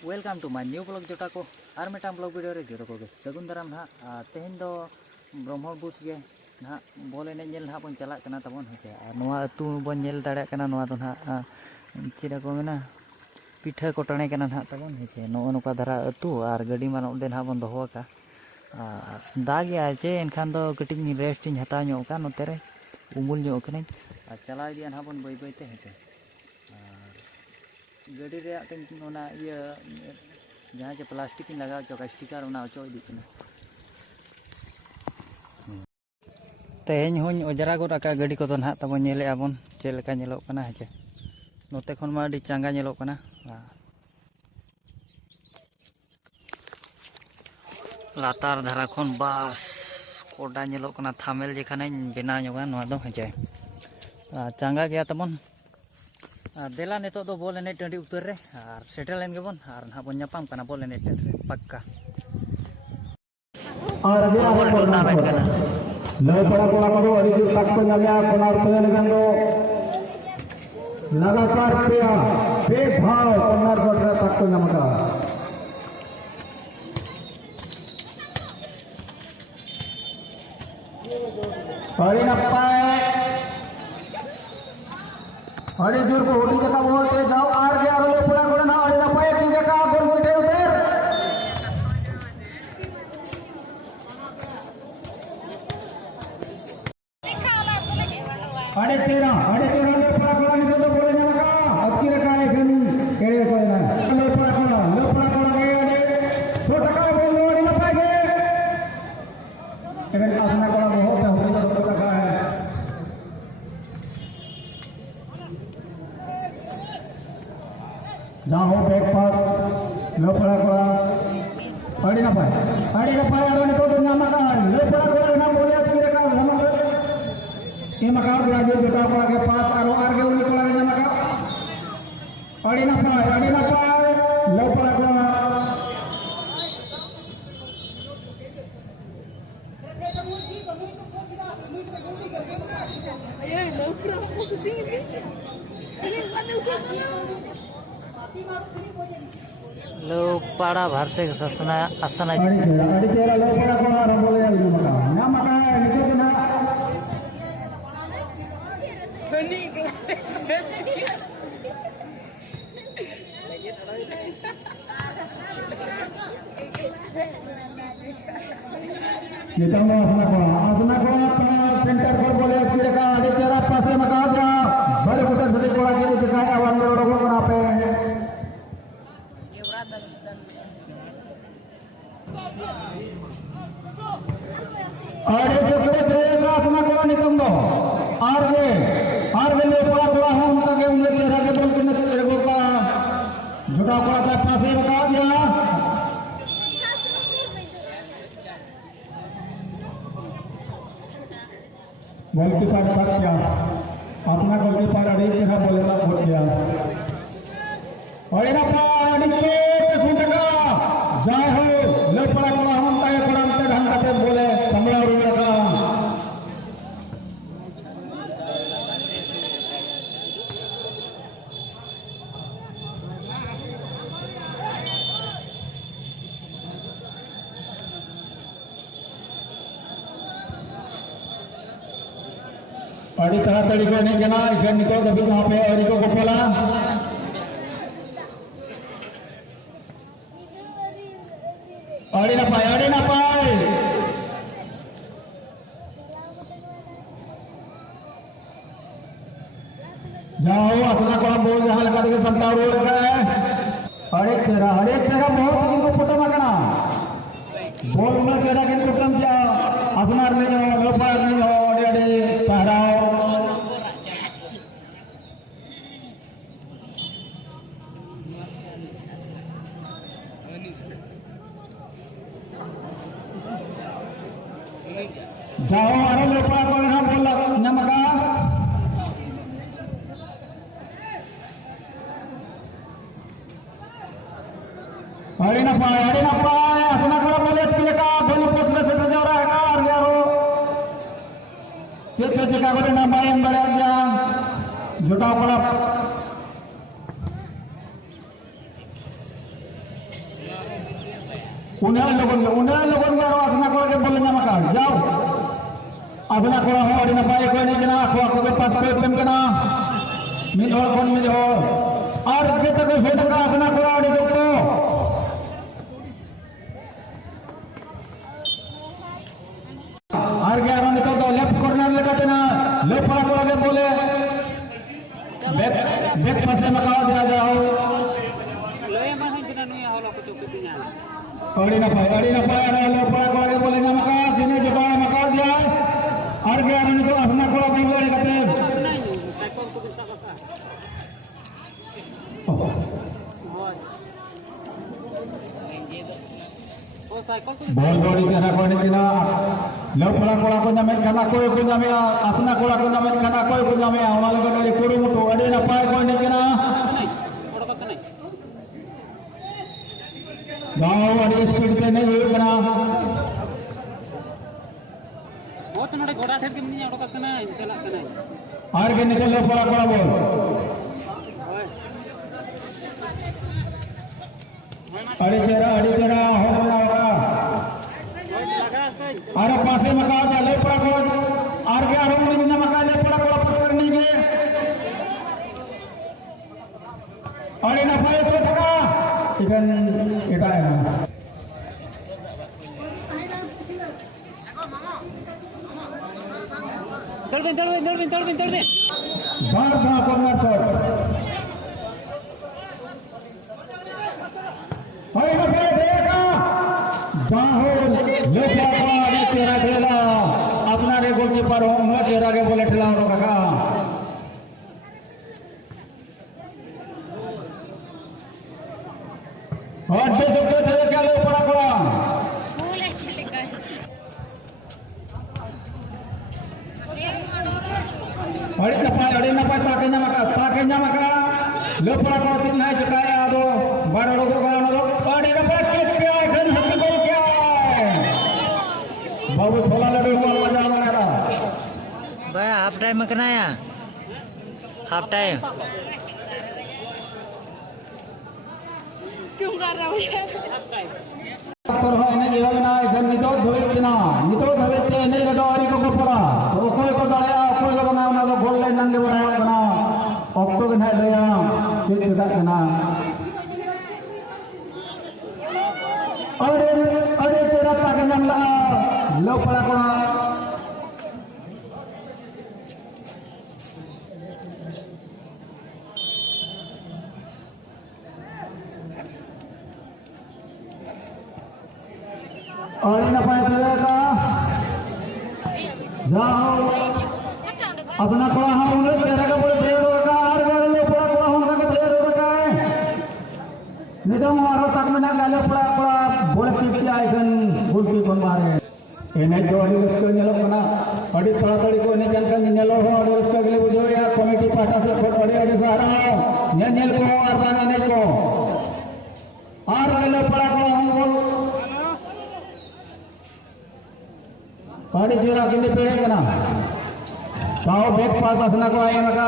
Welcome to my new blog जोटा को और मेटा ब्लॉग वीडियो रे जो को सगुन दाराम ना तेहन दो ब्रह्म बुस गे ना बॉल एने नेल ना बन चला कना तबन हेचे नोआ अतु बन नेल दाड़े कना नोआ दो ना चिरा को मेना पिठा कोटणे कना ना तबन हेचे नो नोका धारा अतु और गाड़ी मान ओंडे ना बन दोहो का दाग या चे एनखान दो कटिंग रेस्ट इन हता न्यो का नोते रे उमुल न्यो कने चला दिया ना बन बई बई ते हेचे गाड़ी रे ना ये जहाँ जो प्लास्टिक लगा चौका स्टिकर अचो इदी तेहन हूँ अजरा गोद आका गाड़ी को ना तब नेबन चेका नेलोना हेचे नोते खन मा चांगा नेलोना लातार धारा खन बास कोडा नेलोना थामेल जेखाने बेना दो हेचे चांगा गया तबन देला नितो दो बॉल एने टाँडी उतर रे और सेटल लेन गेबन और ना बन नापाम कना बॉल एने टाँडी रे पक्का और बॉल टूर्नामेंट कना लय पड़ा कोला को अरि जो तक को नया कोनार पे लगन दो लगातार पे भाव कोनार कोटरा तक को नमका अरि नपाए अरे जोर को होटी जका बोलते जाओ आर गया रोले पूरा को ना अरे नपाए की जका गोल पिटे उधर अरे तेरा ले पूरा को नहीं तो बोले ना का अब की रखा है गन केरे को ना ले पूरा को गए अरे 100 टका बोल लो अरे नपाए के केरे का ना को बहुत होटी तो रखा है जहाँ हो बैक पास लो पड़ा कोड़ा अड़ी ना पाए अड़ी तो नाम का लो पड़ा कोड़ा ना बोले पूरे का हम ये मका दिया जो बेटा कोड़ा के पास आरो आर के उनी कोड़ा के नाम का अड़ी ना पाए लो पड़ा कोड़ा लो पाड़ा भर से ससना असना अड़ी तेरा लो पड़ा कोड़ा रो बोले ना मका निके ना नितंग आसना कोड़ा सेंटर पर बोले फिर का अड़ी तेरा पासे मका जा बड़े कोटा से कोड़ा के जगह आवाज में रोको कोना पे अरे सकले तेरे आसना कोड़ा नितंग आर ले ले कोड़ा हम तक उन्हें तेरा के बोल के तेरे को का झूठा कोड़ा का पासे मका दिया गोलकीपर तक क्या आसना गोलकीपर अड़ी तेरा बोले सब हो गया अरे ना पाड़ी के 100 टका जाए हो ले पड़ा कोड़ा हम ताए कोड़ा हम तक हम कहते बोले संभला और लगा अड़ी ताड़ी को नहीं जना इफेन नितो दबी वहां पे अड़ी को गोपाला अड़ी ना पाए जाओ असना को बोल जहां लगा देके संता रोड का है अड़े चेहरा बहुत इनको फोटो मारना बोल में चेहरा के कुटम क्या असनार नहीं हो लोपार नहीं हो अड़े सहारा जाओ अरे लोपड़ा को ना बोला नमका अरे ना पाए असना को बोले कि का गोली पोछले से जा रहा है और यारो ते जगह को ना मायम बड़ा गया झूठा पड़ा उन्हें लोगों के आसना कोड़ा के बोले नाम का जाओ आसना कोड़ा हो अड़ी नपाय को नहीं जना को के पास पे पेम कना मिल और कौन मिल हो और के तक से का आसना कोड़ा अड़ी सकतो और के आरो नितो तो लेफ्ट कॉर्नर लगाते ना लेफ्ट पड़ा कोड़ा के बोले बैक पासे में का दिया जाओ अड़ी ना पाए अरे लो पड़ा कोड़ा के बोले ना मका जिने जगह मका दिया और के आरो नितो आसना कोड़ा पे बोले कहते बॉल बॉडी तेरा कोई नहीं ना लो पड़ा कोड़ा को जामे खाना कोई को जामे आसना कोड़ा को जामे खाना कोई को जामे हमारे को ये कुरु मुटो अड़ी ना पाए कोई नहीं ना गाँव अड़ी स्पीड पे नहीं हुई कना बहुत नोड़े घोड़ा ठेर के मिनी अड़का कना इनकला कना और के निकल लो पड़ा कोड़ा बोल अड़ी तेरा हो रहा अरे पासे मका जा ले पड़ा कोड़ा और के आरो नहीं ना मका ले पड़ा कोड़ा पास करने के अड़ी ना पाए से टका इधन एटा है दौड़ बार कॉर्नर शॉट अरे ना पाए देखा बाहो ले पड़ा तेरा खेला अपना रे गोलकीपर हो मैं तेरा के बोले ठेला रो काका और से सब थे क्या ले पड़ा कोड़ा अड़ी ना पाए ताके मका ले पड़ा कोड़ा चिन्ह है चकाया दो बारह लोगों का ना दो अड़ी ना पाए क्या घन हत्ती को क्या बाबू छोला लड्डू को मजा मारा भाई हाफ टाइम में करना है हाफ टाइम क्यों कर रहा हूँ पर हो ने जेवा ना इधर नितो धोइते नहीं रदो अरी को पड़ा तो कोई को दाया कोई को ना ना गोल लाइन नंगे बनाया बना ऑक्टो के ना लया के चदा कना अरे तेरा ताके नाम ला लो पड़ा को और ना पाए तेरा का जाओ असना कोड़ा हम उन्हें तेरा का बोले ढेर का और लो पड़ा कोड़ा हम का ढेर का निदम मारो तक में ना गाले पड़ा बोले की आइकन भूल की कोन मारे एने जो अड़ी उसको नेलो बना अड़ी ताड़ाताड़ी को ने जानका नेलो हो अड़ी उसको अगले बुझो या कमेटी पाटा से अड़ी सहारा नेल को और बाना ने को और गाले पड़ा कोड़ा हम बोल अड़ी जेरा किने पेड़े कना ताओ बैक पास असना को आए मका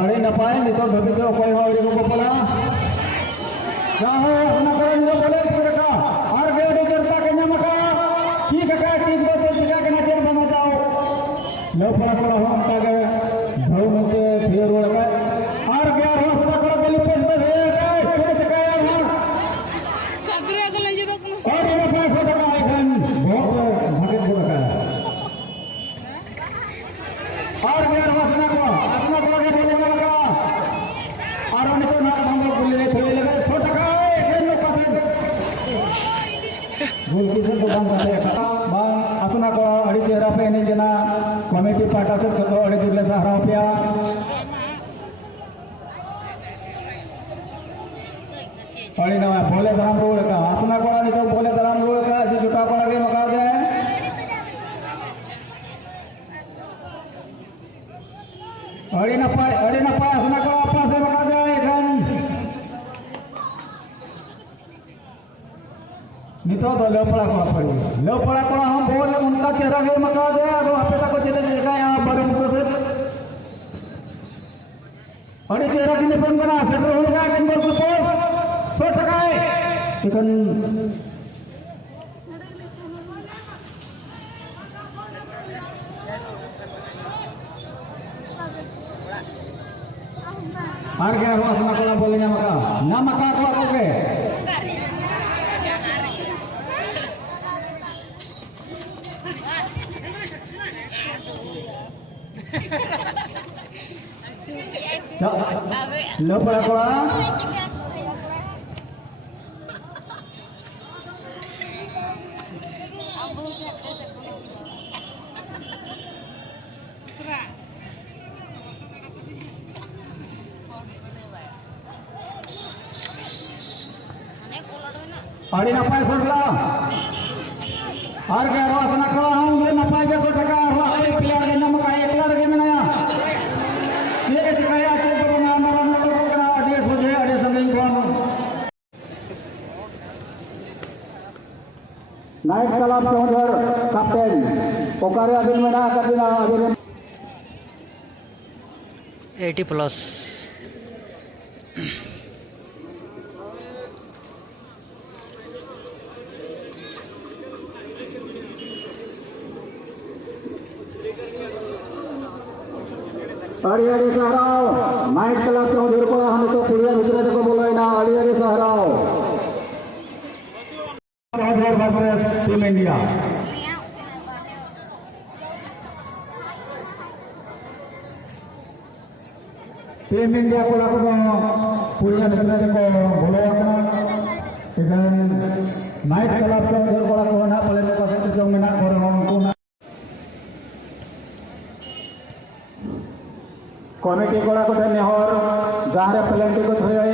अड़े न पाए नहीं तो धोबी के कोई हो अड़ी को पला जाओ असना को नहीं बोले का और गेड़ी करता के मका ठीक है ठीक दो तो जगह के नाचे बना जाओ लो पड़ा पड़ा हो का गए धो में के फिर रोड का और गया हो असना को गली पे है और ये पास होता है आइकन बहुत भागे होता है और यार वासना को के बोले लगा और उनको ना मंगल बोले थे लगे 100 टका एक लोग पास बोल के से दुकान करते बांग असना को अड़ी चेहरा पे नहीं जना कमेटी पाटा से तो अड़ी दिले सहारा रुपया अड़ी ना बोले धराम रोड का आसना कोड़ा नहीं तो बोले धराम रोड का जी जुटा कोड़ा के मका दे अड़ी ना पाए आसना कोड़ा पास से मका दे एखन नहीं तो लो पड़ा कोड़ा हम बोल उनका चेहरा के मका दे अब आपे तक को चले जाएगा यहां बड़े मुख से अड़ी चेहरा किने फोन करा सेंटर हो गया किंबर को पोस्ट 100 टका है chicken harga ruas makala bolehnya maka keluar oke lo para keluar Adi napai surla, harga ruas nak kalah hang napai je 100 टका ruas ini pilihan dia nama kaya kelar lagi mana ya? Dia ke kaya cek rumah orang kena dia soje ada sambil kawan. Naik kalap Johor kapten, pokare abin mana kabina abin 80+ Adi sahrau, naik kalap Johor kola han itu kuliah bitra teko boleh na adi sahrau. Johor versus Team India. Team India kola ko kuliah bitra teko boleh na. Dan naik kalap Johor kola ko na boleh ko sa jong menak korong ko na. Committee कोड़ा को धन्यवाद जहाँ plenty को थोड़ा